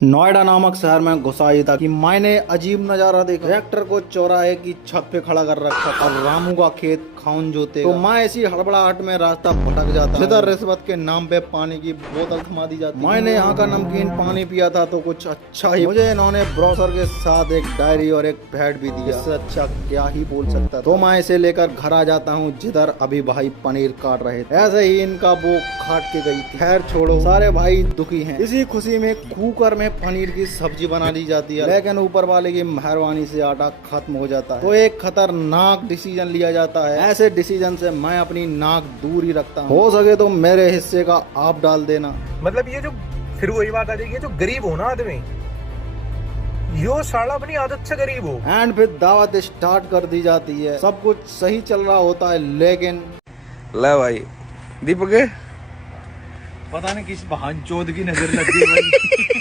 नोएडा नामक शहर में घुसाई था कि मैंने अजीब नजारा देखा। ट्रैक्टर को चौराहे की छत पे खड़ा कर रखा था और रामू का खेत खाउन जोते। तो मैं ऐसी हड़बड़ाहट में रास्ता भटक जाता। जिधर रिश्वत के नाम पे पानी की बोतल थमा दी जाती। मैंने यहाँ का नमकीन पानी पिया था तो कुछ अच्छा ही। मुझे इन्होंने ब्रोशर के साथ एक डायरी और एक पैड भी दिया। इससे अच्छा क्या ही बोल सकता था। तो मैं इसे लेकर घर आ जाता हूँ जिधर अभी भाई पनीर काट रहे थे। ऐसे ही इनका वो काट के गई थी। खैर छोड़ो, सारे भाई दुखी हैं। इसी खुशी में कुकर में पनीर की सब्जी बना ली जाती है, लेकिन ऊपर वाले की मेहरबानी से आटा खत्म हो जाता है। तो एक खतरनाक डिसीजन लिया जाता है। ऐसे डिसीजन से मैं अपनी नाक दूर ही रखता हूँ। हो सके तो मेरे हिस्से का आप डाल देना। मतलब ये जो फिर वही बात आ जाएगी, जो गरीब हो ना आदमी, यो साला अपनी आदत से गरीब हो। एंड फिर दावत स्टार्ट कर दी जाती है। सब कुछ सही चल रहा होता है, लेकिन ला भाई दीपक पता नहीं किस बहान चौध की नजर लग गई भाई।